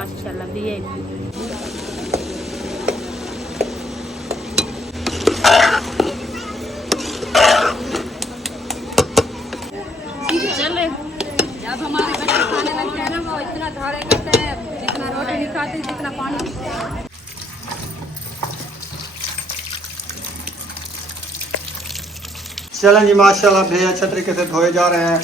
माशाल्लाह VIP। चले जब हमारे बच्चे खाने लगते हैं ना वो इतना धारे करते हैं, जितना रोटी नहीं खाते जितना पानी पीते हैं। चलें जी माशाल्लाह भैया अच्छे तरीके से धोए जा रहे हैं।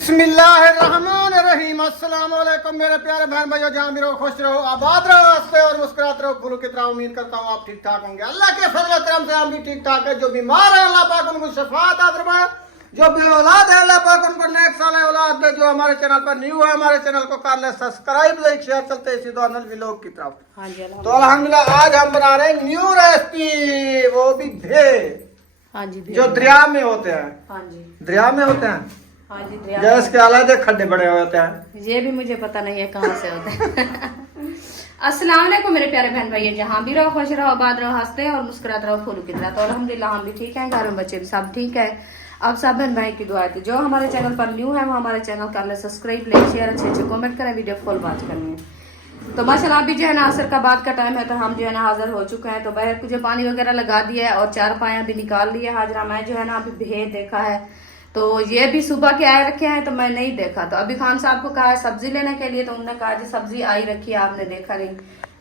बिस्मिल्लाहिर्रहमानिर्रहीम। अस्सलाम वालेकुम मेरे प्यारे बहन भाइयों, जहाँ भी रहो खुश रहो, आबाद रहो, हंसते और मुस्कुराते रहो। गुरु की तरह उम्मीद करता हूँ आप ठीक ठाक होंगे। अल्लाह के फजल करम से हम भी ठीक ठाक है। जो बीमार है अल्लाह पाक उनको शफात अता फरमाए, जो बे औलाद है अल्लाह पाक उनको नेक साले औलाद दे। जो हमारे चैनल पर न्यू है हमारे चैनल को कर ले सब्सक्राइब, लाइक शेयर। चलते इसी दो अनल व्लॉग की तरफ। हाँ जी तो अल्हम्दुलिल्लाह आज हम बना रहे हैं न्यू रेसिपी, वो भी भेल। हाँ जी जो दरिया में होते हैं। हाँ जी दरिया में होते हैं। हाँ जी दरिया गैस के अलग खड्डे बड़े होते हैं। ये भी मुझे पता नहीं है कहाँ से होते हैं। अस्सलाम वालेकुम मेरे प्यारे बहन भाई, जहाँ भी रहो खुश रहो, आबाद रहो, हंसते और मुस्कुराते रहो फूलों की तरह। तो अल्हम्दुलिल्लाह हम भी ठीक हैं, घर में बच्चे भी सब ठीक है। आप सब बहन भाई की दुआ थी। जो हमारे चैनल पर न्यू है वो हमारे चैनल कर ले सब्सक्राइब, लाइक शेयर, अच्छे अच्छे कमेंट करें, वीडियो फुल वॉच करनी है। तो माशाल्लाह अभी जो है ना असर का बाद का टाइम है, तो हम जो है ना हाजिर हो चुके हैं। तो बहर को जो पानी वगैरह लगा दिया है और चार पाया भी निकाल लिए हाजरा। मैं जो है ना अभी भेद देखा है, तो ये भी सुबह के आए रखे हैं, तो मैं नहीं देखा। तो अभी खान साहब को कहा है सब्जी लेने के लिए, तो उन्होंने कहा जी सब्जी आई रखी है आपने देखा नहीं।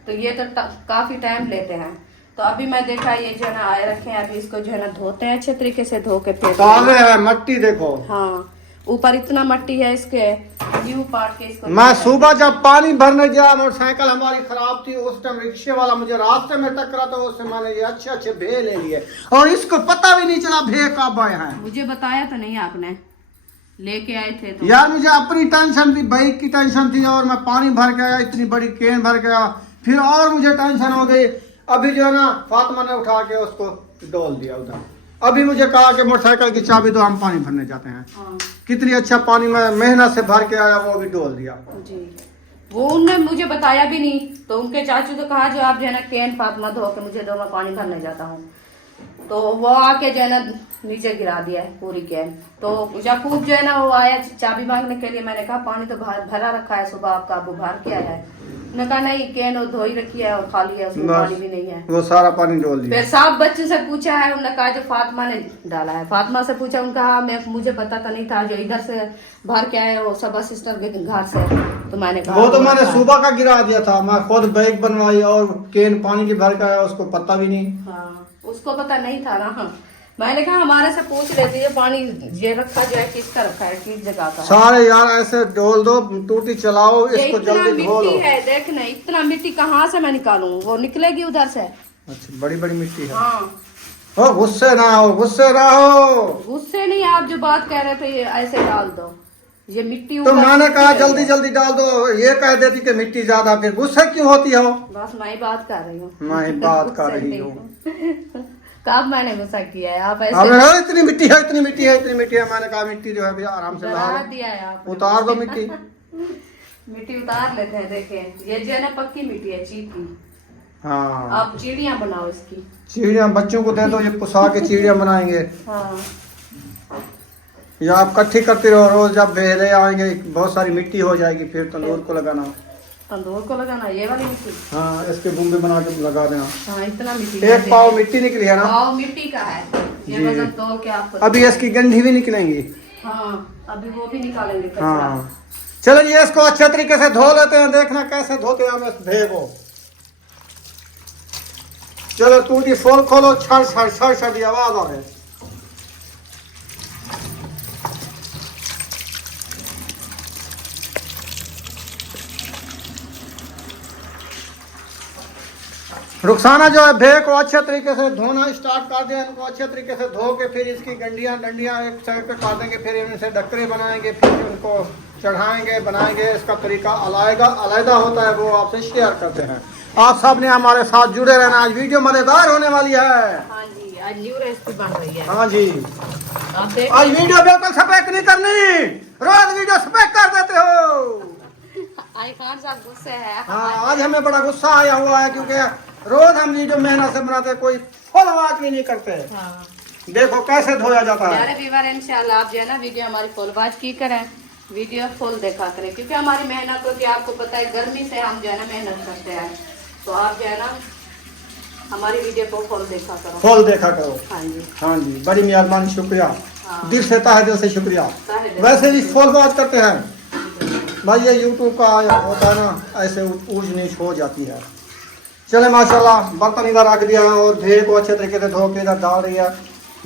तो ये तो काफी टाइम लेते हैं। तो अभी मैं देखा ये जो है ना आए रखे हैं, अभी इसको जो है ना धोते हैं अच्छे तरीके से, धो के फिर ताजे है मट्टी देखो। हाँ ऊपर इतना मट्टी है इसके, न्यू पार्ट के इसको। मैं सुबह जब पानी भरने गया, मोटरसाइकिल हमारी खराब थी, उस टाइम रिक्शे वाला मुझे रास्ते में टकरा, तो उससे मैंने ये अच्छे अच्छे भे ले लिए और इसको पता भी नहीं चला भे कब आए हैं। मुझे बताया तो नहीं आपने, लेके आए थे तो। यार मुझे अपनी टेंशन थी, बाइक की टेंशन थी, और मैं पानी भर के आया, इतनी बड़ी केन भर के आया, फिर और मुझे टेंशन हो गई। अभी जो है ना फातिमा ने उठा के उसको डोल दिया उधर। अभी मुझे कहा कि मोटरसाइकिल की चाबी दो, हम पानी भरने जाते हैं। हाँ। कितनी अच्छा पानी मैं मेहनत से भर के आया, वो भी डोल दिया जी वो उनने मुझे बताया भी नहीं। तो उनके चाचू को कहा जो आप जो है ना कैन फातिमा धो के मुझे दो, मैं पानी भरने जाता हूँ। तो वो आके जो है ना नीचे गिरा दिया है पूरी कैन। तो याकूब जो है ना वो आया चाबी मांगने के लिए। मैंने कहा पानी तो भरा रखा है, सुबह आपका अबू भर के आया है। उन्होंने कहा नहीं कैन वो धोई रखी है और खाली है, उसमें पानी भी नहीं है। वो सारा पानी डोल दिया। फिर सब बच्चों से पूछा है, उन्होंने कहा जो फातिमा ने डाला है। फातिमा से पूछा, उनका हाँ मैं मुझे पता तो नहीं था, जो इधर से भर के आए वो सब सिस्टर के घर से। तो मैंने कहा वो तो मैंने सुबह का गिरा दिया था, मैं खुद बैग बनवाई और केन पानी की भर के आया, उसको पता भी नहीं। हाँ उसको पता नहीं था ना। हाँ मैंने कहा हमारे से पूछ लेती है पानी ये रखा जो है किसका रखा है, किस जगह का। सारे यार ऐसे डोल दो, टूटी चलाओ, इसको जल्दी धो लो। मिट्टी है देखना, इतना मिट्टी कहाँ से मैं निकालूं, वो निकलेगी उधर से। अच्छा बड़ी बड़ी मिट्टी है। हाँ ओ गुस्से ना हो, गुस्से ना हो। गुस्से नहीं, आप जो बात कह रहे थे ये ऐसे डाल दो, ये मिट्टी तो मैंने कहा है। जल्दी जल्दी डाल दो, ये कह देती कि मिट्टी ज्यादा, फिर गुस्से क्यों होती हो? बस मैं ही बात कर रही हूँ। मैं ही बात कर रही हूँ। कब मैंने गुस्सा किया है? आप ऐसे अबे इतनी मिट्टी है, इतनी मिट्टी है, इतनी मिट्टी है। मैंने कहा मिट्टी जो है भैया आराम से डरा ला दिया है आपने। उतार दो मिट्टी। मिट्टी उतार लेते हैं। देखें ये जो है ना पक्की मिट्टी है, चीटी। हाँ आप चिड़िया बनाओ इसकी। चिड़िया बच्चों को दे दो, ये पुसा के चिड़िया बनाएंगे। हाँ या आप इकट्ठी करते रहो, रोज जब बेहले आएंगे बहुत सारी मिट्टी हो जाएगी, फिर तंदूर को लगाना। तंदूर को लगाना ये वाली मिट्टी। हाँ इसके बुम्बे बना के लगा देना। हाँ इतना मिट्टी एक पाव मिट्टी निकली है ना? पाव मिट्टी का है ये, जी। मतलब तोड़ के आपको। अभी इसकी गंढी भी निकलेंगी। हाँ अभी वो भी निकालेंगे कचरा। हाँ चलो ये इसको अच्छे तरीके से धो लेते हैं, देखना कैसे धोते हैं हम इस भे को। चलो टूटी फोल खोलो, छड़ छड़ छड़ छड़ की आवाज आ रही है। रुखसाना जो है भे को अच्छे तरीके से धोना स्टार्ट कर दिया। इनको अच्छे तरीके से धो के फिर इसकी गंडियां डंडियां एक साइड पे काट देंगे, फिर इनसे डक्करे बनाएंगे, फिर उनको चढ़ाएंगे बनाएंगे। इसका तरीका अलग होता है, वो आपसे शेयर करते हैं। आप सब ने हमारे साथ जुड़े रहना, आज वीडियो मजेदार होने वाली है। हाँ जी आज न्यू रेसिपी बन रही है। हाँ जी आप देख आज वीडियो बिल्कुल स्पेक नहीं करनी, रोज वीडियो स्पेक कर देते हो। आई खान साहब गुस्से है। हाँ आज हमें बड़ा गुस्सा आया हुआ है, क्योंकि रोज हम वीडियो मेहनत से बनाते हैं, कोई फुल वॉच भी नहीं करते। हाँ। देखो कैसे धोया जाता है। प्यारे व्यूअर इंशाल्लाह आप जो है ना वीडियो हमारी फुल वॉच की करें, वीडियो फुल देखा करें, क्योंकि हमारी मेहनत होती है, आपको पता है गर्मी से हम जो है ना मेहनत करते हैं, तो आप जो है ना हमारी वीडियो को फुल देखा करो। फुल देखा करो। हाँ जी, हाँ जी, बड़ी मेहरबानी, शुक्रिया। हाँ। दिल से तहे दिल से शुक्रिया। तहे दिल से। वैसे भी फुल वॉच करते हैं भाई, ये यूट्यूब का होता है ना, ऐसे ऊंच नीच हो जाती है। चले माशाल्लाह, बर्तन इधर रख दिया है और भे को अच्छे तरीके से धो के इधर डाल रही है।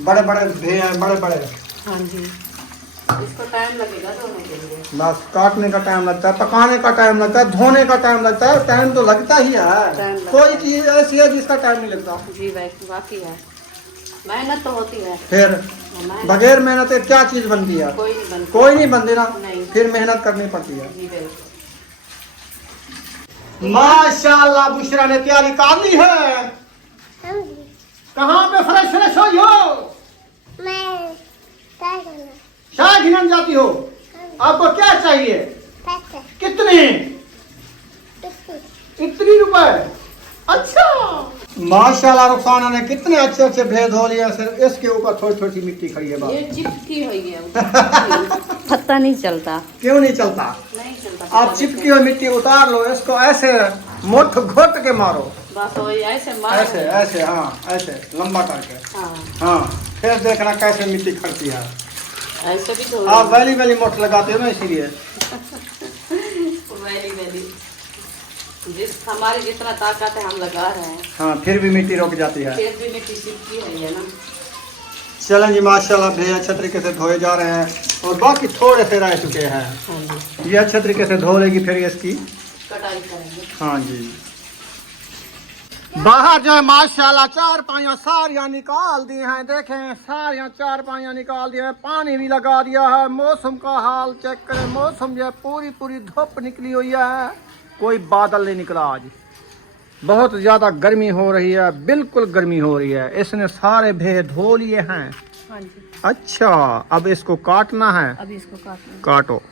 बड़े बड़े भे हैं, बड़े बड़े। हाँ जी, इसको टाइम लगेगा धोने के लिए। बस काटने का टाइम लगता है, पकाने का टाइम लगता है, धोने का टाइम लगता है। टाइम तो लगता ही टाइम है, लगता कोई है। चीज ऐसी है जिसका टाइम नहीं लगता। जी भाई, बाकी है, मेहनत तो होती है। फिर मेहनत बगैर मेहनत के क्या चीज बनती है? कोई नहीं बनती। कोई नहीं बनती ना, नहीं। फिर मेहनत करनी पड़ती है। जी बिल्कुल। माशाल्लाह, बुशरा ने तैयारी कर ली है। कहाँ पे फ्रेश फ्रेश हो मैं शाह घिनन जाती हो? आपको क्या चाहिए? पैसे कितने? इतनी रुपए? अच्छा माशाल्लाह, रुखसाना ने कितने अच्छे अच्छे भेद हो लिया। सिर्फ इसके ऊपर थोड़ी थोड़ी सी मिट्टी खड़ी है। ये चिपकी हुई है, पता नहीं चलता। क्यों नहीं चलता? नहीं चलता। आप चिपकी हुई मिट्टी उतार लो, इसको ऐसे मुठ घोट के मारो। बस वही ऐसे मारो। ऐसे ऐसे, हाँ ऐसे लंबा करके। हाँ, हाँ, फिर देखना कैसे मिट्टी खड़ती है। ऐसे भी धो आप वैली वैली मुठ लगाते हो ना, इसीलिए। वैली वैली जिस हमारी जितना ताकत है हम लगा रहे हैं, हाँ, फिर भी मिट्टी रुक जाती है। फिर भी मिट्टी चिपकी हुई है ना। चलें जी, माशाल्लाह भैया अच्छे तरीके से धोए जा रहे हैं और बाकी थोड़े से रह चुके हैं। हाँ जी, ये अच्छे तरीके से धो लेगी, फिर इसकी कटाई करेंगे। हाँ जी। बाहर जो है माशाल्लाह चार पाइयाँ सारियाँ निकाल दी हैं। देखें, सारियाँ चार पाइयाँ निकाल दी हैं, पानी भी लगा दिया है। मौसम का हाल चेक करें, मौसम जो है पूरी पूरी धूप निकली हुई है, कोई बादल नहीं निकला आज। बहुत ज़्यादा गर्मी हो रही है, बिल्कुल गर्मी हो रही है। इसने सारे भे धो लिए हैं। हाँ जी, अच्छा, अब इसको काटना है। अभी इसको काटना काटो।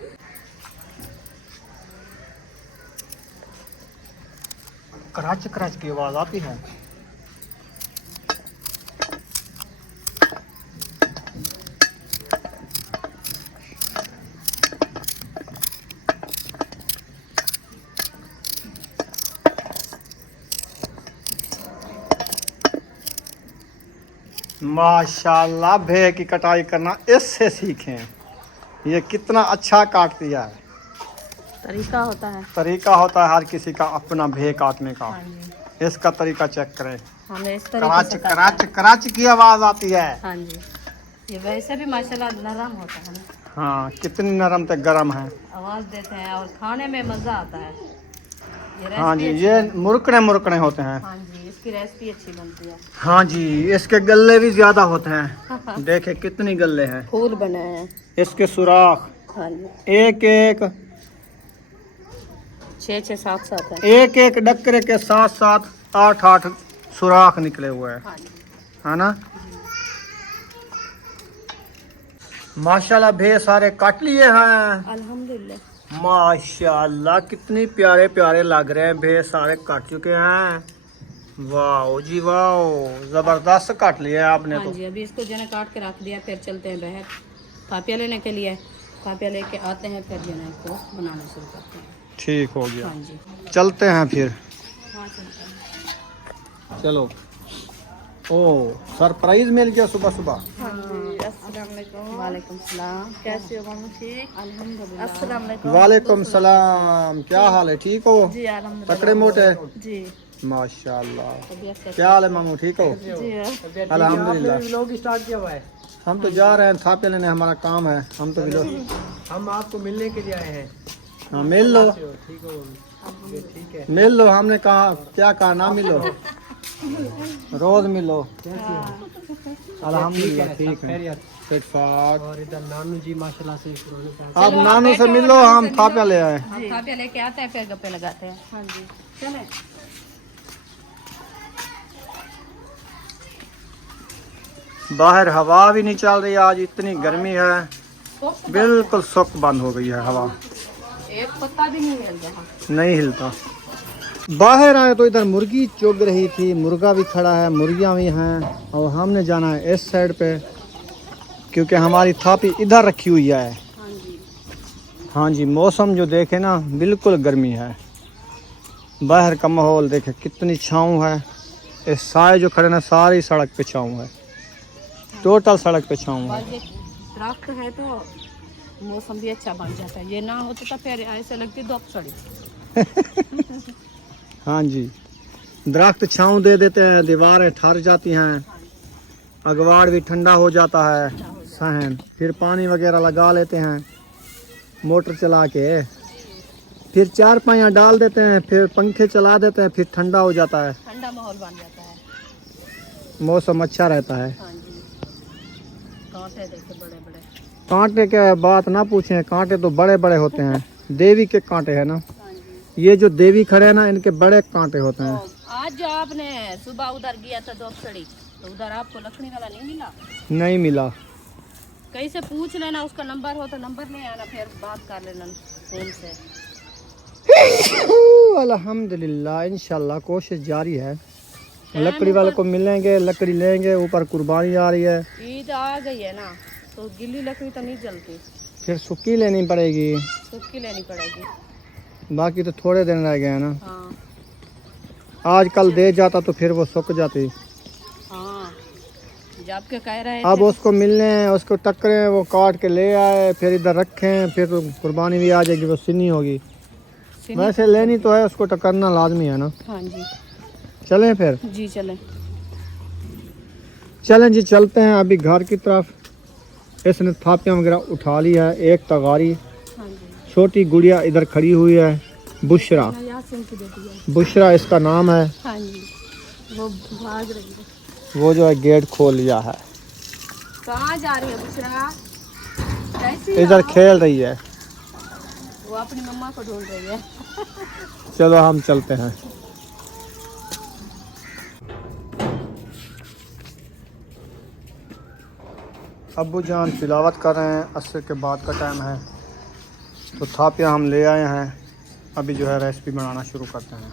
कराच कराच की आवाज आती है। माशाल्लाह, भे की कटाई करना इससे सीखें। ये कितना अच्छा काट दिया है। तरीका होता है। तरीका होता है हर किसी का अपना भे काटने का। हाँ जी, इसका तरीका चेक करें। हमें इस तरीके कराच से कराच कराच की आवाज आती है। हाँ जी, ये वैसे भी माशाल्लाह नरम होता है ना, हाँ, कितनी नरम तक गरम है। आवाज देते हैं और खाने में मजा आता है। ये हाँ जी, रेसिपी ये मुरकने मुरकने होते हैं। हाँ जी, इसकी रेसिपी अच्छी बनती है। हाँ जी, इसके गल्ले भी ज्यादा होते हैं। देखे कितनी गल्ले हैं। फूल बने हैं। इसके सुराख हाँ जी, एक एक 6 7 7 है। एक एक डक्करे के साथ साथ 8 8 सुराख निकले हुए हैं, हाँ जी, है ना। माशाल्लाह, भे सारे काट लिए हैं। अल्हम्दुलिल्लाह। माशाल्लाह, कितनी प्यारे प्यारे लग रहे हैं। भे सारे काट चुके हैं। वाह जी वाह, जबरदस्त काट लिए हैं आपने हाँ तो। जी, अभी इसको जो है काट के रख दिया, फिर चलते हैं बाहर कापिया लेने के लिए। कापिया लेके आते हैं, फिर जो है इसको बनाना शुरू करते हैं। ठीक हो गया, हाँ जी, चलते हैं फिर। हाँ चलते हैं। चलो। ओ, सरप्राइज मिल गया सुबह सुबह। वालेकुम सलाम, कैसे हो मम्मी? ठीक, अल्हम्दुलिल्लाह। अस्सलाम वालेकुम। वालेकुम सलाम, क्या हाल है? ठीक हो? जी अल्हम्दुलिल्लाह। तकड़े मोटे? जी, माशाल्लाह। तबीयत कैसी? क्या हाल है मामू, ठीक हो? जी, अल्हम्दुलिल्लाह। व्लॉग स्टार्ट किया हुआ है। हम तो जा रहे हैं, थापे लेने, हमारा काम है। हम तो मिलो। हम आपको मिलने के लिए आए हैं। हाँ, मिल लो, ठीक हो? ये ठीक है। मिल लो। हमने कहा, क्या कहा, ना मिलो, रोज मिलो। अल्हम्दुलिल्लाह ठीक है। खैरियत। फिट फाट। और इधर नानू जी माशाल्लाह से आप नानू से मिलो, हम थापे ले आए। हम कापिया लेके आते हैं, फिर गप्पे लगाते हैं। हाँ जी, चले। बाहर हवा भी नहीं चल रही आज, इतनी गर्मी है। बिल्कुल सुख बंद हो गई है हवा, एक पत्ता भी नहीं हिल रहा। नहीं हिलता। बाहर आए तो इधर मुर्गी चुग रही थी, मुर्गा भी खड़ा है, मुर्गियाँ भी हैं और हमने जाना है इस साइड पे क्योंकि हमारी थापी इधर रखी हुई है। हाँ जी। हाँ जी, मौसम जो देखे ना बिल्कुल गर्मी है। बाहर का माहौल देखे कितनी छाँव है। इस साए जो खड़े ना सारी सड़क पे छाँव है, टोटल सड़क पे छाँव है। और ये दरख्त है तो मौसम भी अच्छा बन जाता है, ये ना होता तो फिर ऐसे लगती धूप चढ़ी। हाँ जी, दरख्त छाँव दे देते हैं, दीवारें ठहर जाती हैं, अगवाड़ भी ठंडा हो जाता है सहन। फिर पानी वगैरह लगा लेते हैं मोटर चला के, फिर चारपाइयाँ डाल देते हैं, फिर पंखे चला देते हैं, फिर ठंडा हो जाता है, ठंडा माहौल बन जाता है। मौसम अच्छा रहता है। हाँ जी। कांटे देखे बड़े बड़े। कांटे के बात ना पूछें, कांटे तो बड़े बड़े होते हैं, देवी के कांटे हैं ना। हाँ जी। ये जो देवी खड़े हैं ना, इनके बड़े कांटे होते हैं। तो आज जो आपने सुबह उधर गया था धूप चढ़ी, तो उधर आपको लकड़ी वाला नहीं मिला? नहीं मिला। कहीं से पूछ लेना, उसका नंबर हो तो नंबर ले आना, फिर बात कर लेना फोन से। अल्हम्दुलिल्लाह, इंशाल्लाह कोशिश जारी है। लकड़ी वाले को मिलेंगे, लकड़ी लेंगे। ऊपर कुर्बानी आ रही है, ईद आ गई है ना, तो गिल्ली लकड़ी तो नहीं जलती, फिर सूखी लेनी पड़ेगी। सूखी लेनी पड़ेगी। बाकी तो थोड़े दिन रह गए हैं ना। हाँ आज कल दे जाता तो फिर वो सूख जाती। हाँ, जब के कह रहे अब थे। उसको मिलने, उसको टक्करें, वो काट के ले आए, फिर इधर रखें, फिर तो कुर्बानी भी आ जाएगी, वो सिनी होगी। वैसे लेनी तो है, उसको टक्करना लाजमी है ना। हाँ जी। चलें फिर? जी चलें। चलें जी, चलते हैं अभी घर की तरफ। इसने थापियाँ वगैरह उठा ली है, एक तगारी। हाँ जी। छोटी गुड़िया इधर खड़ी हुई है, बुशरा। यासीन की बेटी है। बुशरा इसका नाम है। हाँ जी, वो भाग रही है। वो जो है गेट खोल लिया है, कहाँ जा रही है बुशरा? कैसी इधर है? खेल रही है। वो अपनी मम्मा को ढूंढ रही है। चलो हम चलते हैं। अब्बू जान तिलावत कर रहे हैं, असर के बाद का टाइम है, तो थापियाँ हम ले आए हैं। अभी जो है रेसिपी बनाना शुरू करते हैं।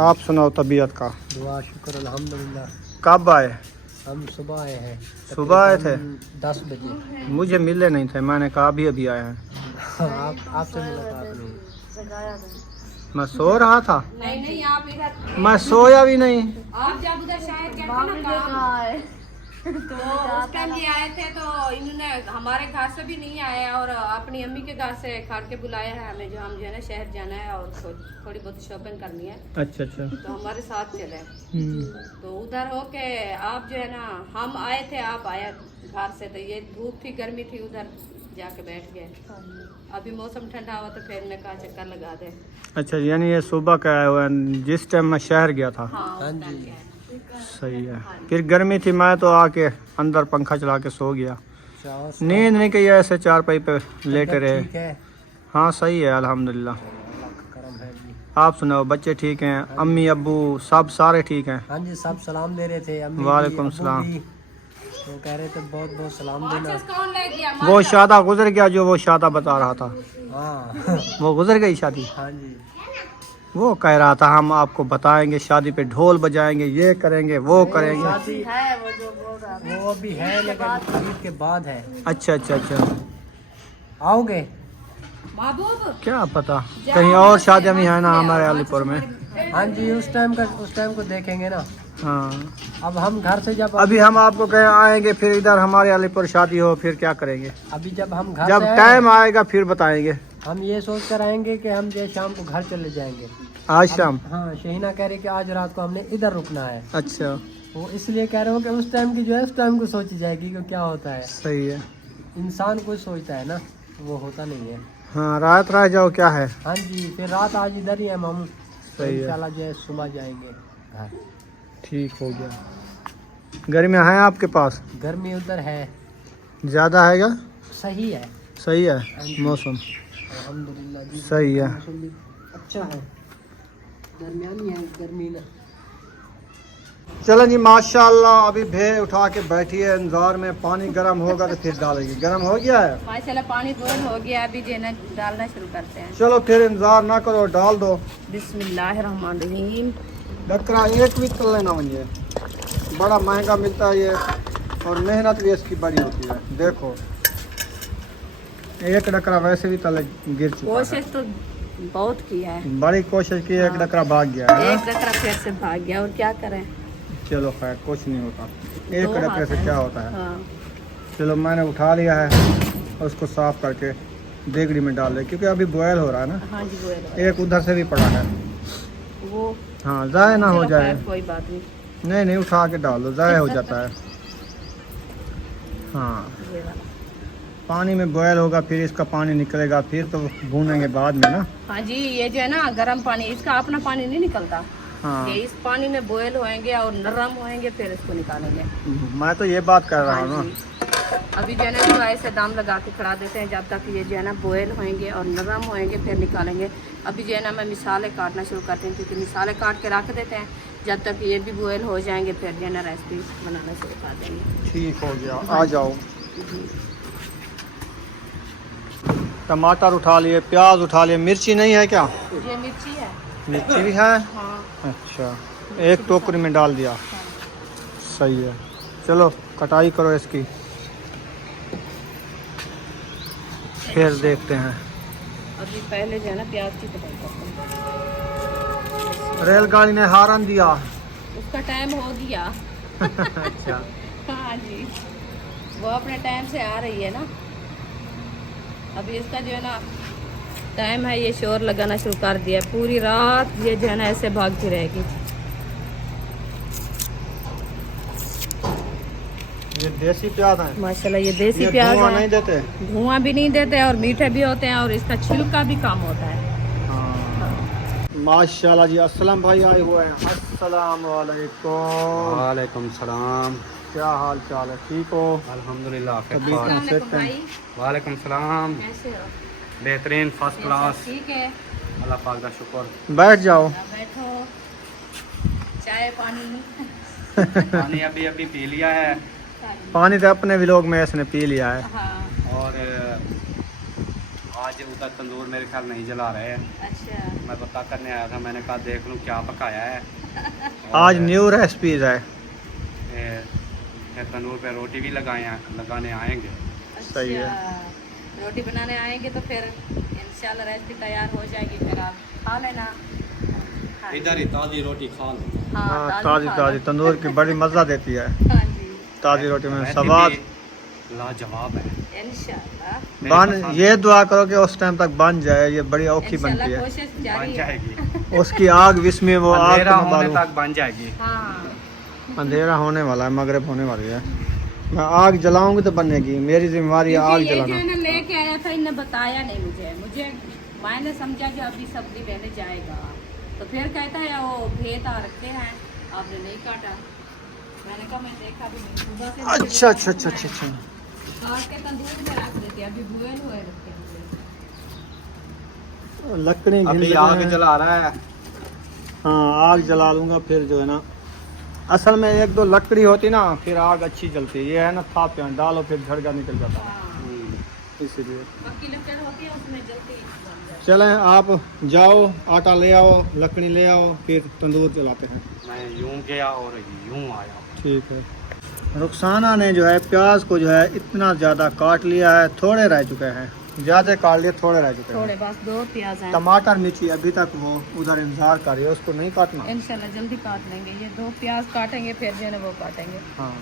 आप सुनाओ तबीयत का। दुआ शुक्र अल्हम्दुलिल्लाह। कब आए? हम सुबह आए हैं। सुबह आए थे? 10 बजे। मुझे मिले नहीं थे, मैंने कहा अभी आए हैं। आपसे मुलाकात नहीं। मैं सो रहा था। नहीं नहीं, आप इधर, मैं सोया भी नहीं। आप जब उधर शायद कहते ना काम, तो उस टाइम ये आए थे, तो इन्होंने हमारे घर से भी नहीं आए और अपनी अम्मी के घर से खाड़ के बुलाया है हमें, जो हम जो है ना शहर जाना है और थोड़ी बहुत शॉपिंग करनी है, अच्छा अच्छा। तो हमारे साथ चले। तो उधर हो के आप जो है ना, हम आए थे, आप आया घर से, तो ये धूप थी, गर्मी थी, उधर जाके बैठ गए। अभी मौसम ठंडा हुआ तो फिर मैं कहा चक्कर लगा दे। अच्छा, यानी ये सुबह का आया हुआ है, जिस टाइम मैं शहर गया था। हाँ, हाँ उस टाइम जी। गए। सही है। फिर गर्मी थी, मैं तो आके अंदर पंखा चला के सो गया, अच्छा, नींद नहीं की, ऐसे चारपाई पे लेटे रहे। ठीक है, हाँ सही है अल्हम्दुलिल्लाह। अल्लाह का करम है जी। आप सुनाओ, बच्चे ठीक हैं? अम्मी अब्बू सब सारे ठीक हैं? हाँ जी, सब सलाम दे रहे थे। अम्मी भी, वालेकुम अब्बू सलाम। भी। वो कह रहे थे बहुत बहुत सलाम देना। माचिस कौन ले गया? वो शादा गुजर गया, जो वो शादा बता रहा था, हाँ वो गुजर गई शादी। हाँ जी। वो कह रहा था हम आपको बताएंगे, शादी पे ढोल बजाएंगे, ये करेंगे, वो करेंगे। शादी है वो जो बोल रहा था। वो अभी है, लेकिन ईद के बाद है। अच्छा अच्छा अच्छा, आओगे? महबूब, क्या पता, कहीं और शादियाँ भी है ना हमारे अलीपुर में। हाँ जी, उस टाइम को देखेंगे ना। हाँ, अब हम घर से जब अभी हम आपको कहे आएंगे, फिर इधर हमारे अलीपुर शादी हो, फिर क्या करेंगे? अभी जब हम घर जब से टाइम आएगा फिर बताएंगे। हम ये सोच कर आएंगे कि हम जो शाम को घर चले जाएंगे। आज शाम? हाँ, शहीना कह रही कि आज रात को हमने इधर रुकना है। अच्छा, वो इसलिए कह रहे हो कि उस टाइम की जो है उस टाइम को सोची जाएगी कि क्या होता है। सही है। इंसान कुछ सोचता है ना, वो होता नहीं है। हाँ, रात रह जाओ क्या है। हाँ जी, फिर रात आज इधर ही है मामू। सही है। इंशाल्लाह जो है सुबह जाएंगे घर। ठीक हो गया। गर्मियाँ हैं आपके पास? गर्मी उधर है, ज़्यादा है क्या? सही है। सही है मौसम? अल्हम्दुलिल्लाह जी, सही है। मौसम भी अच्छा है, दरमियानी है गर्मी ना। चलो जी माशाल्लाह, अभी भे उठा के बैठी है इंतजार में, पानी गर्म होगा तो फिर डालेगी। गर्म हो गया है, माशाल्लाह पानी बॉईल हो गया, अभी जो है ना डालना शुरू करते हैं। चलो फिर इंतजार ना करो, डाल दो। बिस्मिल्लाहिर्रहमानिर्रहीम। डकरा एक भी तल लेना मुझे, बड़ा महंगा मिलता है ये, और मेहनत भी इसकी बड़ी होती है। देखो एक डकरा वैसे भी तले गिर चुका है। कोशिश तो बहुत की है, बड़ी कोशिश की, एक डकरा भाग गया है। एक डकरा फिर से भाग गया, और क्या करें। चलो खैर कुछ नहीं होता, एक दो डकरे हाथ से हैं। क्या होता है। हाँ। चलो मैंने उठा लिया है, उसको साफ करके देगड़ी में डाल दे, क्योंकि अभी बॉयल हो रहा है ना। हाँ जी बॉयल एक उधर से भी पड़ा है, वो हाँ ज़ाया ना हो चलो जाए। खैर, कोई बात नहीं। नहीं नहीं उठा के डाल दो, ज़ाया हो जाता है। हाँ ये वाला। पानी में बॉयल होगा, फिर इसका पानी निकलेगा, फिर तो भूनेंगे बाद में ना। हाँ जी, ये जो है ना गर्म पानी, इसका अपना पानी नहीं निकलता। हाँ ये इस पानी में बॉयल होएंगे और नरम होएंगे, फिर इसको निकालेंगे। मैं तो ये बात कर रहा हाँ हूँ ना। जी। अभी जो है ना थोड़ा ऐसे दाम लगा के खड़ा देते हैं, जब तक ये जो है ना बॉयल होएंगे और नरम होएंगे, फिर निकालेंगे। अभी जो है ना मैं मिसाले काटना शुरू करती हूँ, क्योंकि मिसाले काट के रख देते हैं, जब तक ये भी बॉयल हो जाएंगे, फिर जो है ना रेसिपी बनाना शुरू कर देंगे। ठीक हो गया, आ जाओ। टमाटर उठा लिए, प्याज उठा लिए, मिर्ची नहीं है क्या? ये मिर्ची है। मिर्ची भी है। हाँ। अच्छा, एक टोकरी में डाल दिया, सही है। चलो कटाई करो इसकी, फिर देखते हैं। अभी पहले जो है ना प्याज की कटाई करते हैं। रेलगाड़ी ने हारन दिया। उसका टाइम हो गया। अच्छा, हाँ जी, वो अपने टाइम से आ रही है ना। अभी इसका जो है ना टाइम है, ये शोर लगाना शुरू कर दिया। पूरी रात ये जो है ना ऐसे भागती रहेगी। ये देसी प्याज है, माशाल्लाह ये देसी ये प्याज धुआं है। नहीं देते। धुआं भी नहीं देते और मीठे भी होते हैं, और इसका छिलका भी कम होता है। माशाल्लाह जी, असलम भाई आए हुए हैं। अस्सलाम वालेकुम। वालेकुम सलाम। क्या हाल चाल है, ठीक हो? अल्हम्दुलिल्लाह। तबीयत खैर। कहाँ से? भाई वालेकुम सलाम। कैसे हो? बेहतरीन, फर्स्ट क्लास। ठीक है, अल्लाह पाक का शुक्र। बैठ जाओ। बैठो, चाय पानी। पानी अभी अभी पी लिया है, पानी तो अपने व्लॉग में इसने पी लिया है। हाँ। और आज उधर तंदूर मेरे ख्याल नहीं जला रहे हैं। अच्छा। मैं पता करने आया था, मैंने कहा देख लूँ क्या पकाया है। आज और, न्यू रेसिपीज है। तंदूर पे रोटी भी लगाने आएंगे। सही है। अच्छा, रोटी बनाने आएंगे तो फिर इंशाल्लाह रेसिपी तैयार हो जाएगी, फिर आप खा लेना। हाँ जी। इधर ही ताज़ी रोटी खा लो। हाँ ताज़ी खा ताज़ी लो। तंदूर की बड़ी मज़ा देती है। हाँ जी, ताज़ी रोटी में रेसिपी स्वाद लाजवाब है। इंशाल्लाह। बन। ये दुआ करो कि उस टाइम तक बन जाए, ये बड़ी औखी बनती इंशाल्लाह है। कोशिश बन जारी है। जाएगी, उसकी आग विस्मी, वो आग अंधेरा तो मैं होने बालूं। तक बन जाएगी। हाँ। अंधेरा होने वाला है, मगरिब होने वाली है। मैं आग जलाऊंगी तो बनेगी, मेरी जिम्मेवारी है आग क्योंकि ये जो जलाना। है ना लेके आया था, इन्हें बताया नहीं मुझे मैंने समझा कि अभी सब्जी लेने जाएगा, तो फिर कहता है वो भेद आ रखे हैं, आपने नहीं काटा। मैंने कहा मैं देखा भी नहीं, सुबह से मुझे अच्छा अच्छा अच्छा अच्छा अच्छा। काट के तंदूर में रख देते, अभी बॉयल हुए रखे हुए। लकड़ी घिन अभी लगी आग है। जला रहा है। हाँ आग जला लूंगा, फिर जो है ना, असल में एक दो लकड़ी होती ना फिर आग अच्छी जलती है। ये है ना था प्यान डालो फिर झड़का निकल जाता है, हाँ, इसीलिए। पक्की लकड़ होती है उसमें जल्दी बन जाती चलें आप जाओ, आटा ले आओ, लकड़ी ले आओ, फिर तंदूर जलाते हैं। मैं यूं गया और यूं आया। ठीक है। रुखसाना ने जो है प्याज को जो है इतना ज़्यादा काट लिया है, थोड़े रह चुके हैं। ज़्यादा काट लिए, थोड़े रह चुके थोड़े हैं। बस 2 प्याज हैं। टमाटर मिर्ची अभी तक वो उधर इंतजार कर रही है, उसको नहीं काटना। इंशाल्लाह जल्दी काट लेंगे, ये 2 प्याज काटेंगे, फिर जो है ना वो काटेंगे, हाँ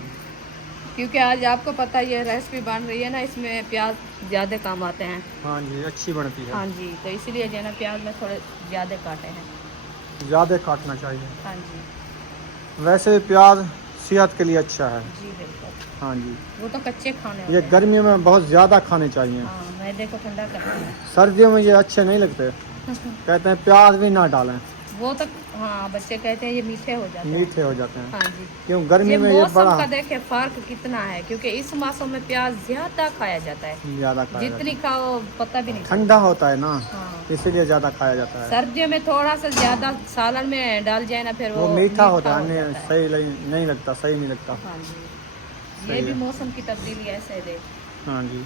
क्योंकि आज आपको पता है ये रेसिपी बन रही है ना, इसमें प्याज ज़्यादा काम आते हैं। हाँ जी, अच्छी बनती है। हाँ जी, तो इसीलिए जो है ना प्याज में थोड़े ज़्यादा काटे हैं। ज़्यादा काटना चाहिए। हाँ जी वैसे भी प्याज सेहत के लिए अच्छा है। जी बिल्कुल, हाँ जी, वो तो कच्चे खाने होते ये हैं। गर्मियों में बहुत ज़्यादा खाने चाहिए। हाँ, मैदे को ठंडा करते हैं। सर्दियों में ये अच्छे नहीं लगते, कहते हैं प्याज भी ना डालें। वो तो हाँ बच्चे कहते हैं ये मीठे हो जाते हैं। मीठे हो जाते हैं। हाँ जी। क्यों गर्मी ये में ये मौसम बड़ा का देखे फर्क कितना है, क्योंकि इस मौसम में प्याज ज्यादा खाया जाता है। ज्यादा खाया जाता जितनी खाओ पता भी नहीं है। ठंडा होता है ना, हाँ। इसीलिए ज्यादा खाया जाता है। सर्दियों में थोड़ा सा ज्यादा सालन में डाल जाए ना, फिर वो मीठा होता है, जाता है। सही नहीं लगता, सही नहीं लगता। हाँ जी। सही ये भी है। मौसम की तब्दीली ऐसे दे। हाँ जी।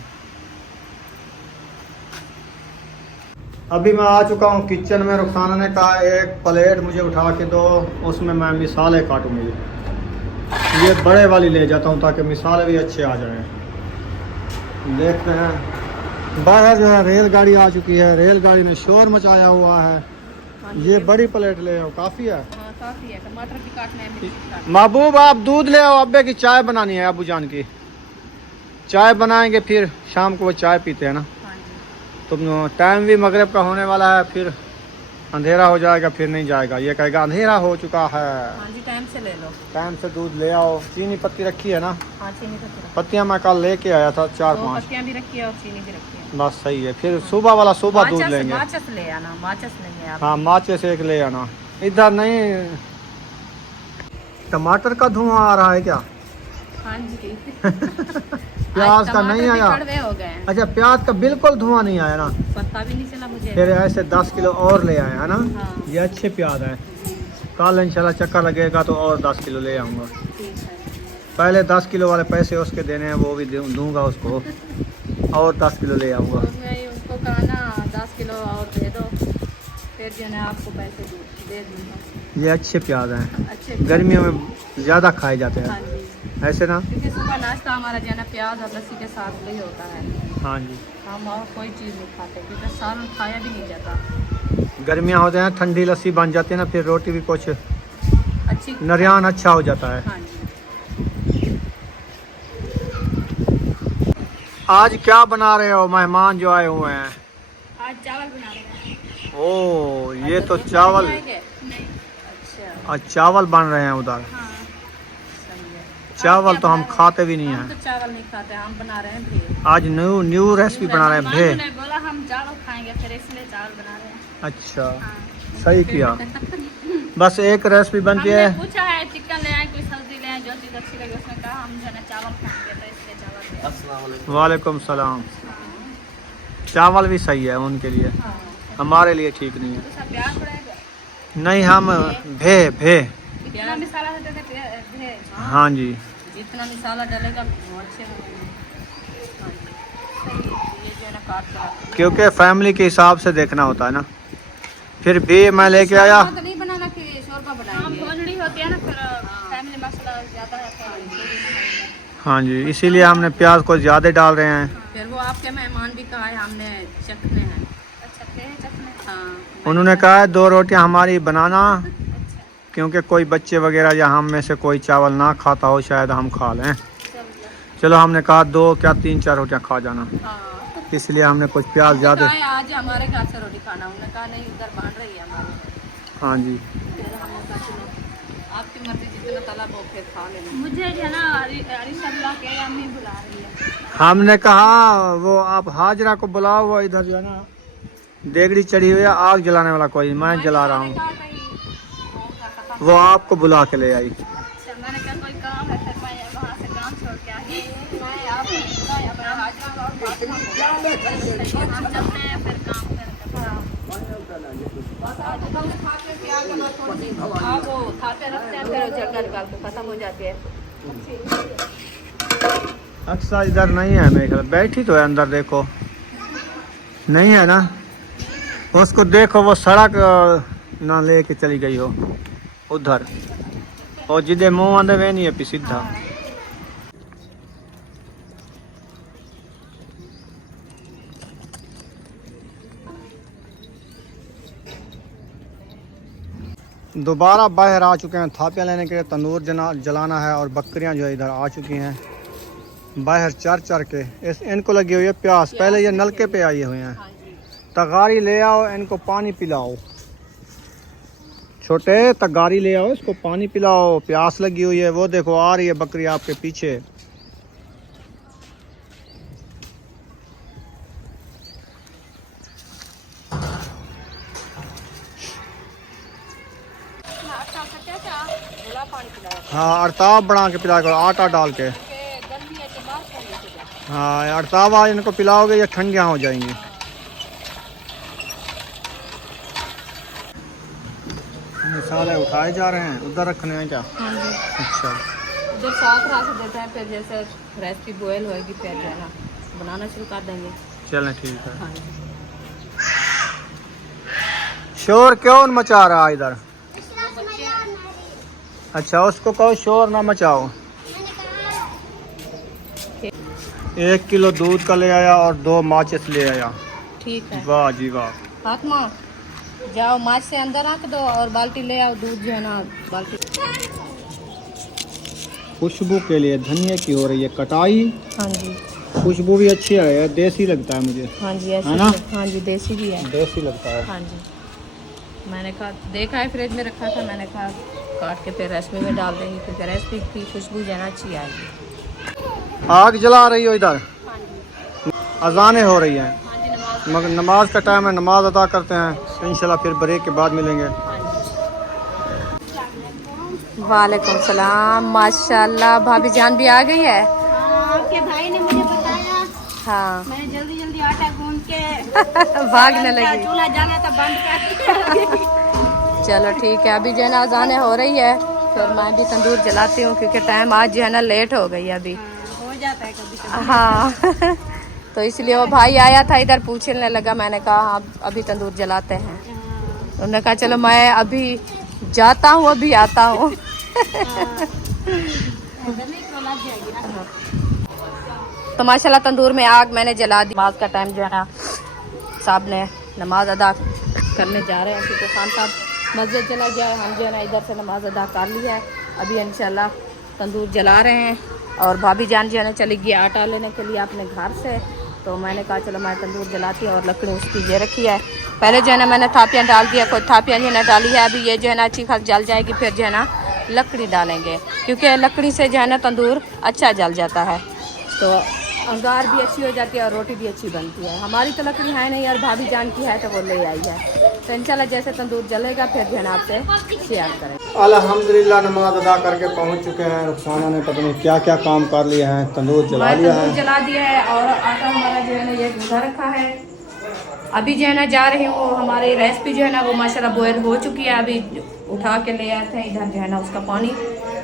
अभी मैं आ चुका हूँ किचन में। रुखसाना ने कहा एक प्लेट मुझे उठा के दो, उसमें मैं मिसाले काटूंगी। ये बड़े वाली ले जाता हूँ ताकि मिसाले भी अच्छे आ जाएं। देखते हैं। बाहर जो है रेलगाड़ी आ चुकी है, रेलगाड़ी ने शोर मचाया हुआ है। ये बड़ी प्लेट ले आओ, काफ़ी है। हाँ काफी है। टमाटर भी काटना है, मिर्ची भी काटना महबूब आप दूध ले आओ, अब्बे की चाय बनानी है, अबू जान की चाय बनाएंगे, फिर शाम को वो चाय पीते हैं ना। है। हाँ जी। तो टाइम भी मगरिब का होने वाला है, फिर अंधेरा हो जाएगा, फिर नहीं जाएगा। ये कहेगा अंधेरा हो चुका है। हाँ जी, टाइम से ले लो। टाइम से दूध ले आओ। चीनी पत्ती रखी है ना? हाँ चीनी का पत्तियां मैं कल लेके आया था 4-5। पत्तियाँ भी रखी है और चीनी भी रखी है। बस सही है। फिर सुबह वाला सुबह दूध लेंगे। माचस ले आना, माचस नहीं है आप। हाँ माचे से एक ले आना। इधर नहीं। टमाटर का धुआं आ रहा है क्या? हाँ जी। प्याज का नहीं आया? कड़वे हो गए हैं। अच्छा प्याज का बिल्कुल धुआं नहीं आया ना? पता भी नहीं चला मुझे। फिर ऐसे 10 किलो और ले आए है ना? हाँ। ये अच्छे प्याज हैं। कल इंशाल्लाह चक्कर लगेगा तो और 10 किलो ले आऊँगा। ठीक है। पहले 10 किलो वाले पैसे उसके देने हैं, वो भी दूंगा उसको, और 10 किलो ले आऊँगा। तो मैं उनको कहा ना 10 किलो और दे दो, फिर जो है आपको पैसे दे दूँगा। ये अच्छे प्याज हैं, अच्छे। गर्मियों में ज़्यादा खाए जाते हाँ हैं जी। ऐसे ना। क्योंकि सुबह नाश्ता हमारा जो है ना प्याज और लस्सी के साथ ही होता है। हाँ जी। हम और कोई चीज़ नहीं खाते, क्योंकि सालन खाया भी नहीं जाता। गर्मियाँ होते हैं, ठंडी लस्सी बन जाती है ना, फिर रोटी भी कुछ अच्छी। नरियान अच्छा हो जाता है। हाँ जी। आज क्या बना रहे हो? मेहमान जो आए हुए हैं। आज चावल बना रहे हैं। ओ ये तो चावल। नहीं। अच्छा। आज चावल बन रहे हैं उधर। हाँ सही है। चावल आप तो क्या हम बना रहे खाते भी नहीं हैं? हम हैं। तो चावल नहीं खाते, हम बना रहे हैं भेल। आज न्यू रेसिपी बना रहे हैं मानू भेल। ने बोला हम चावल खाएंगे, फिर इसलिए चावल बना रहे हैं। अच्छा हाँ। सही किया। बस एक रेसिपी बनती है। हमने पूछा है चिकन ले आए, कोई सब्जी ले आए, जो चीज़ अच्छी लगे। उसने कहा हम जो है ना चावल खाएंगे, तो इसलिए चावल ले आए। वालेकुम सलाम। चावल भी सही है उनके लिए, हाँ। हमारे लिए ठीक नहीं है। तो सब प्याज पड़ेगा। नहीं हम भे जितना मसाला है भेज। हाँ जी। जितना मसाला डालेगा वो अच्छे बनेंगे। हाँ जी। सही है। ये जो है ना काट कर रखो। क्योंकि फैमिली के हिसाब से देखना होता है ना। फिर भी मैं लेके आया। शोरबा तो नहीं बनाना कि शोरबा बनाएंगे। भोजड़ी होती है ना, फिर फैमिली मसाला ज़्यादा है तो। हाँ जी, इसीलिए हमने प्याज को ज़्यादा डाल रहे हैं। फिर वो आपके मेहमान भी कहा है हमने चखने हैं। चखते हैं चखने। हाँ। उन्होंने कहा है 2 रोटियां हमारी बनाना, क्योंकि कोई बच्चे वगैरह या हम में से कोई चावल ना खाता हो, शायद हम खा लें। चलो हमने कहा 2 क्या 3-4 रोटियां खा जाना, हाँ। इसलिए हमने कुछ प्याज ज़्यादा। कहा है आज हमारे घर से रोटी खाना। उन्होंने कहा नहीं इधर बांध रही है हमारे। हाँ जी। फिर हमने कहा चलो आपकी मर्जी, जितना तलब हो फिर खा लेना। मुझे जो है ना अरिशल्ला के अम्मी बुला रही है। हमने कहा वो आप हाजरा को बुलाओ, वो इधर जो है ना देगड़ी चढ़ी हुई है, आग जलाने वाला कोई, मैं जला रहा हूँ। वो आपको बुला के ले आई। अच्छा मैंने कहा कोई काम है, फिर मैं वहाँ से काम छोड़ के आई। मैं आप बुलाया, मैं हाजरा और फातिमा को। हम चलते हैं फिर काम करते हैं। हाँ वो खाते रखते हैं, फिर जगह निकाल के खत्म हो जाती है। अक्सर इधर नहीं है मेरे ख्याल, बैठी तो है अंदर, देखो नहीं है ना। उसको देखो वो सड़क ना लेके चली गई हो उधर, और जिदे मुंह आंदे वे नहीं है सीधा। दोबारा बाहर आ चुके हैं थापियाँ लेने के लिए। तंदूर जलाना है और बकरियां जो है इधर आ चुकी हैं बाहर चर के। इनको लगी हुई है प्यास, पहले ये नलके पे आई हुई हैं। तगारी ले आओ, इनको पानी पिलाओ। छोटे तगारी ले आओ, इसको पानी पिलाओ, प्यास लगी हुई है। वो देखो आ रही है बकरी आपके पीछे। हाँ अड़ताव बना के पिलाया करो, आटा डाल के। हाँ अड़ताव आज इनको पिलाओगे या ठंडियाँ हो जाएंगी। मिसाले उठाए जा रहे हैं, उधर रखने हैं क्या? हाँ जी। अच्छा जब साफ रस देते हैं फिर जैसे रेसिपी बॉयल होएगी फिर जो है ना बनाना शुरू कर देंगे। चलें ठीक है। हाँ जी। शोर क्यों मचा रहा है इधर? अच्छा उसको कहो शोर ना मचाओ। 1 किलो दूध का ले आया और 2 माचिस ले आया। ठीक है। वाह जी वाह। फातिमा जाओ माच से अंदर रख दो और बाल्टी ले आओ, दूध जो है ना बाल्टी। खुशबू के लिए धनिया की हो रही है कटाई। हाँ जी। खुशबू भी अच्छी है, देसी लगता है मुझे। हाँ जी ऐसे है ना? हाँ जी देसी भी है। देसी लगता है। हाँ जी। मैंने कहा देखा है फ्रिज में रखा था, मैंने कहा काट के फिर रेसिपी में डाल देंगे क्योंकि रेसिपी की खुशबू जो है ना अच्छी आएगी। आग जला रही हो इधर? अजानें हो रही हैं। हाँ जी नमाज। मगर नमाज का टाइम है, नमाज अदा करते हैं इंशाल्लाह, फिर ब्रेक के बाद मिलेंगे। वालेकुम सलाम। माशाल्लाह भाभी जान भी आ गई है। आपके भाई ने मुझे बताया, हाँ मैंने जल्दी जल्दी आटा गूंद के भागने लगी। चूल्हा जाना था बंद कर। चलो ठीक है, अभी जो है ना अजानें हो रही है, फिर मैं भी तंदूर जलाती हूँ क्योंकि टाइम आज जो है ना लेट हो गई अभी। हो जाता है कभी कभी। हाँ तो इसलिए वो भाई आया था इधर पूछने लगा, मैंने कहा हाँ अभी तंदूर जलाते हैं। उन्होंने कहा चलो मैं अभी जाता हूँ अभी आता हूँ। तो माशाल्लाह तंदूर में आग मैंने जला दी। नमाज का टाइम जो है ना साहब ने नमाज अदा करने जा रहे हैं क्योंकि खान साहब मस्जिद चला गया है, हम जो है ना इधर से नमाज अदा कर लिया है। अभी इंशाल्लाह तंदूर जला रहे हैं और भाभी जान जो है ना चली गई आटा लेने के लिए अपने घर से। तो मैंने कहा चलो मैं तंदूर जलाती हूँ और लकड़ी उसकी ये रखी है। पहले जो है ना मैंने थापियाँ डाल दिया, कोई थापियाँ जो है ना डाली है। अभी ये जो है ना अच्छी खास जल जाएगी, फिर जो है ना लकड़ी डालेंगे क्योंकि लकड़ी से जो है ना तंदूर अच्छा जल जाता है, तो अंगार भी अच्छी हो जाती है और रोटी भी अच्छी बनती है। हमारी तो लकड़ी है नहीं और भाभी जान की है तो वो ले आई है। तो इंशाल्लाह जैसे तंदूर जलेगा फिर जो है ना आपसे शेयर करें। अल्हम्दुलिल्लाह नमाज अदा करके पहुंच चुके हैं। रुखसाना ने पता नहीं क्या क्या काम कर लिया है, तंदूर जला लिया है। तंदूर जला दिया है और आटा हमारा जो है ना ये गूंदा रखा है। अभी जो है ना जा रही हूँ, हमारी रेसिपी जो है ना वो माशाल्लाह बॉयल हो चुकी है। अभी उठा के ले आते हैं इधर जो है ना उसका पानी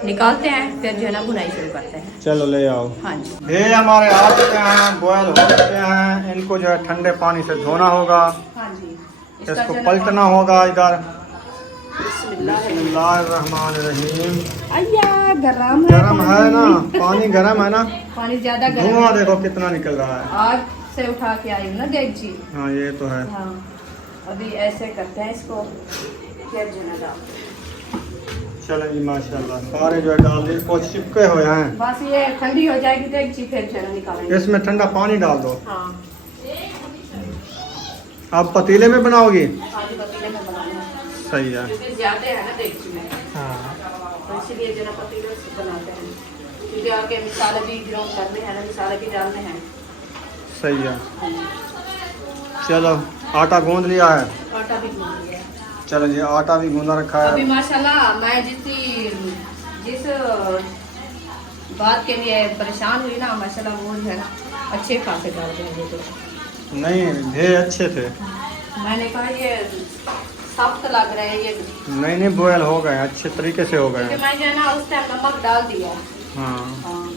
निकालते हैं, फिर जो है ना बुनाई शुरू करते हैं। चलो ले आओ। हाँ जी। ये हमारे आ चुके हैं, बॉयल हो चुके हैं। इनको जो है ठंडे पानी से धोना होगा, हाँ जी। इसको पलटना होगा इधर। बिस्मिल्लाहिर्रहमानिर्रहीम। अय्या गरम गरम है ना पानी, गरम है ना। पानी ज्यादा गरम धुआं है। देखो कितना निकल रहा है। आग से उठा के आई हूँ ना देगची। हाँ ये तो है। हाँ अभी ऐसे करते हैं इसको, फिर जो है ना डालते हैं। चलो जी माशाल्लाह सारे जो है डाल दिए, कुछ चिपके हुए हैं। बस ये ठंडी हो जाएगी देगची, फिर जो है ना निकालेंगे। इसमें ठंडा पानी डाल दो। हाँ आप पतीले में बनाओगी? आधी पतीले में बनाना सही है। क्योंकि ज्यादा है ना देगची में, हाँ तो इसीलिए जो है ना पतीले से बनाते हैं क्योंकि आगे मिसाले भी ग्राउंड करने हैं ना, मिसाले भी डालने हैं। सही है। चलो आटा गूंद लिया है। आटा भी गूंद लिया है। चलो जी आटा भी गूंदा रखा अभी है। माशाल्लाह मैं जिस बात के लिए परेशान हुई ना, माशाल्लाह वो जो है ना अच्छे खासे डाल देंगे। तो नहीं ढेर अच्छे थे। मैंने कहा ये सख्त लग रहे हैं ये, नहीं नहीं बॉयल हो गए, अच्छे तरीके से हो गए। क्योंकि मैं जो है ना उस टाइम नमक डाल दिया। हाँ हाँ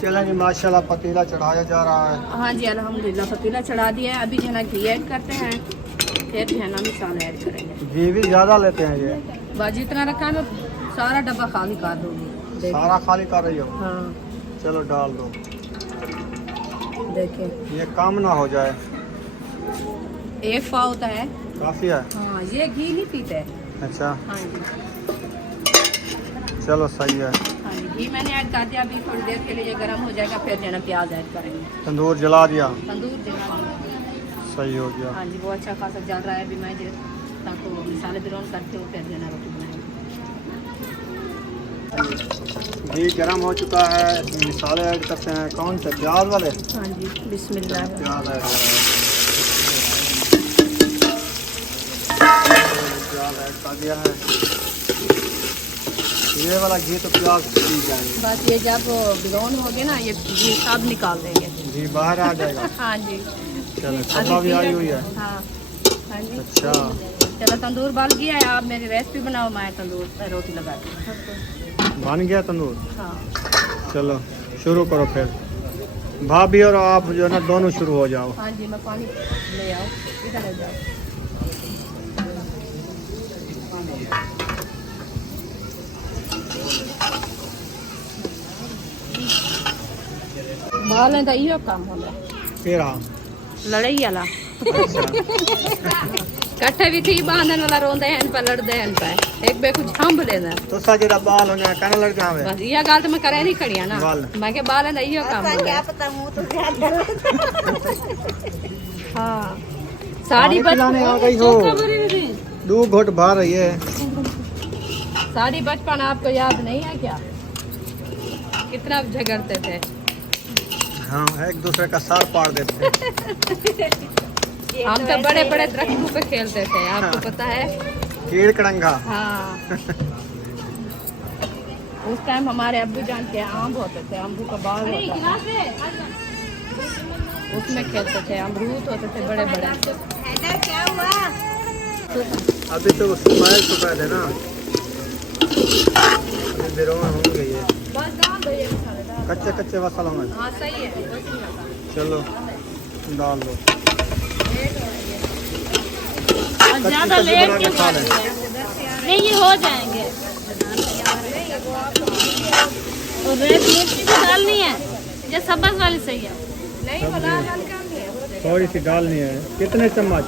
चलो जी माशाल्लाह पतीला चढ़ाया जा रहा है। हाँ जी अल्हम्दुलिल्लाह पतीला चढ़ा दिया है। अभी जो है ना घी ऐड करते हैं, फिर जो है ना मिसाले ऐड करेंगे। घी भी ज़्यादा लेते हैं ये? बस जितना रखा है मैं सारा डब्बा खाली कर दूँगी। सारा खाली कर रही हो? हाँ चलो डाल दो, देखिए ये कम ना हो जाए। एक पाव होता है। काफ़ी है। हाँ ये घी नहीं पीते। अच्छा हाँ जी। चलो सही है। हाँ जी घी मैंने ऐड कर दिया। अभी थोड़ी देर के लिए ये गर्म हो जाएगा, फिर जो है ना प्याज ऐड करेंगे। तंदूर जला दिया, तंदूर जला दिया। सही हो गया। हाँ जी वो अच्छा खासा जल रहा है। अभी मैं जो ताको मिसाले ब्राउन करते हो फिर जो है ना रोटी बनाएंगे। घी गर्म हो चुका है, मसाले ऐड करते हैं। कौन से? प्याज वाले। हाँ जी, बिस्मिल्लाह। प्याज ऐड हो रहा है। प्याज ऐड कर दिया है। ये वाला घी तो प्याज पी जाएंगे। बस ये जब ब्राउन हो गए ना, ये सब निकाल देंगे। घी बाहर आ जाएगा। हाँ जी। चलो, सब्जा भी आई हुई है। हाँ हाँ जी। अच्छा, चलो, तंदूर बन गया है। आप मेरी रेसिपी बनाओ, मैं तंदूर रोटी लगाती हूँ। बन गया तंदूर। हाँ चलो शुरू करो फिर। भाभी और आप जो है ना दोनों शुरू हो जाओ। हाँ जी, मैं पानी ले आओ, इधर ले जाओ। बाल का इो काम होगा, केड़ा लड़ाई वाला। कट्ठे भी थी बांधन वाला, रोंदे हैं पर लड़दे हैं पे एक बे कुछ हम लेना। तो सा जेड़ा बाल होना कहने लग जावे। बस ये गल तो मैं करे नहीं खड़ी ना। बाल। मैं के बाल का इो काम होगा। क्या पता मुँह तो ज्यादा हाँ, साड़ी खिलाने आ गई हो। 2 घोट बाहर रही है। साड़ी बचपन आपको याद नहीं है क्या? कितना झगड़ते थे। हाँ, एक दूसरे का सर पाड़ देते हैं। हम तो बड़े बड़े दरख्तों पे खेलते थे, आपको पता है? कीड़ कड़ंगा। हाँ। उस टाइम हमारे अब्बू जान के आम होते थे, अम्बू का बाग होता था, उसमें खेलते थे। अमरूद होते थे बड़े बड़े। क्या हुआ? अभी तो स्माइल सुबह है ना, अभी बिरोन होंगे ये। बस डाल दो ये मसाले, डाल। कच्चे कच्चे मसाला में। हाँ सही है। चलो डाल दो। ज्यादा लेट क्यों कर रही है? नहीं, ये हो जाएंगे। और रेड मिर्ची भी डालनी है या सब्ज वाली सही है? नहीं, वो लाल लाल काम नहीं है। थोड़ी सी डालनी है। कितने चम्मच?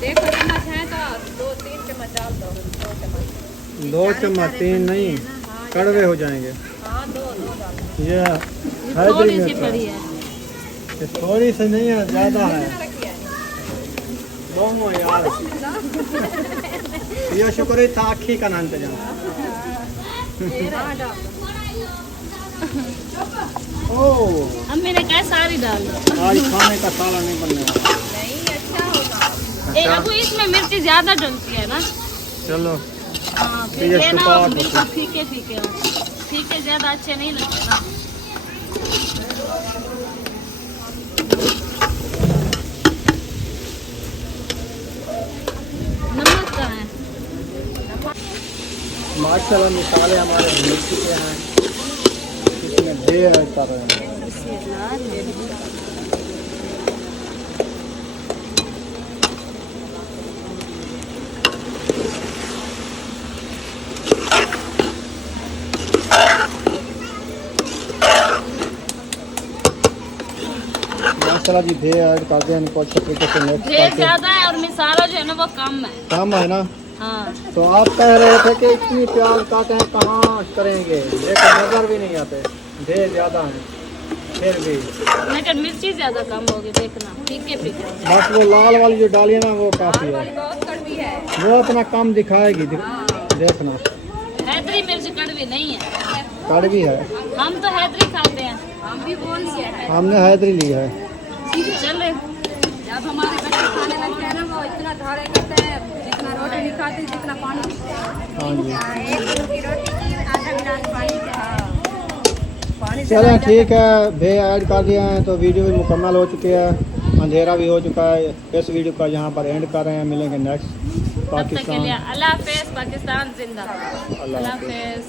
देखो चम्मच है तो 2-3 चम्मच डाल दो। 2 चम्मच। 2 चम्मच, 3 नहीं, कड़वे हो जाएंगे। हाँ, 2 डाल दो। ये थोड़ी सी पड़ी है। ये थोड़ी सी नहीं है, ज्यादा है। दोनों यार। ये शुक्र था आखी का नाम इंतजाम। ओह, अब मैंने कहा सारी डाल दो। आज खाने का साला नहीं बनने वाला। नहीं, अच्छा होगा। अब इसमें मिर्ची ज्यादा डलती है ना। चलो हाँ, ये फिर लेना सुपा बिल्कुल फीके फीके हो। फीके ज्यादा अच्छे नहीं लगते ना। नमक कहाँ है? माशाल्लाह मसाले हमारे भून चुके हैं, इसमें ढेर ऐड कर रहे हैं। माशाल्लाह जी ढेर ऐड कर दें, इनको अच्छे तरीके से मिक्स ढेर करके। ज्यादा है और मिसाला जो है ना वो कम है। कम है ना? हाँ, तो आप कह रहे थे कि इतनी प्याज काटे हैं, कहाँ करेंगे, लेकिन नजर भी नहीं आते, ढेर ज्यादा हैं फिर भी। लेकिन मिर्ची ज्यादा कम होगी, देखना फीके फीके। बस वो लाल वाली जो डाली है ना वो काफी है, बहुत कड़वी है। वो अपना कम दिखाएगी। देखना हैदरी मिर्च कड़वी नहीं है। कड़वी है। हम तो हैदरी खाते हैं। हम भी बोल लिए हैं। हमने हैदरी ली है। चले, जब हमारे बच्चे खाने लगते हैं ना, वो इतना धारे करते हैं, जितना रोटी नहीं खाते जितना पानी। हाँ जी, एक की रोटी की आधा गिलास पानी का। पानी से चलें ठीक है, भे ऐड कर दिया है तो वीडियो भी मुकम्मल हो चुकी है, अंधेरा भी हो चुका है। इस वीडियो का यहाँ पर एंड कर रहे हैं, मिलेंगे नेक्स्ट तब तक के लिए पाकिस्तान। अल्लाह हाफिज़। पाकिस्तान जिंदाबाद। अल्लाह अल्लाह हाफिज़। हाफिज़।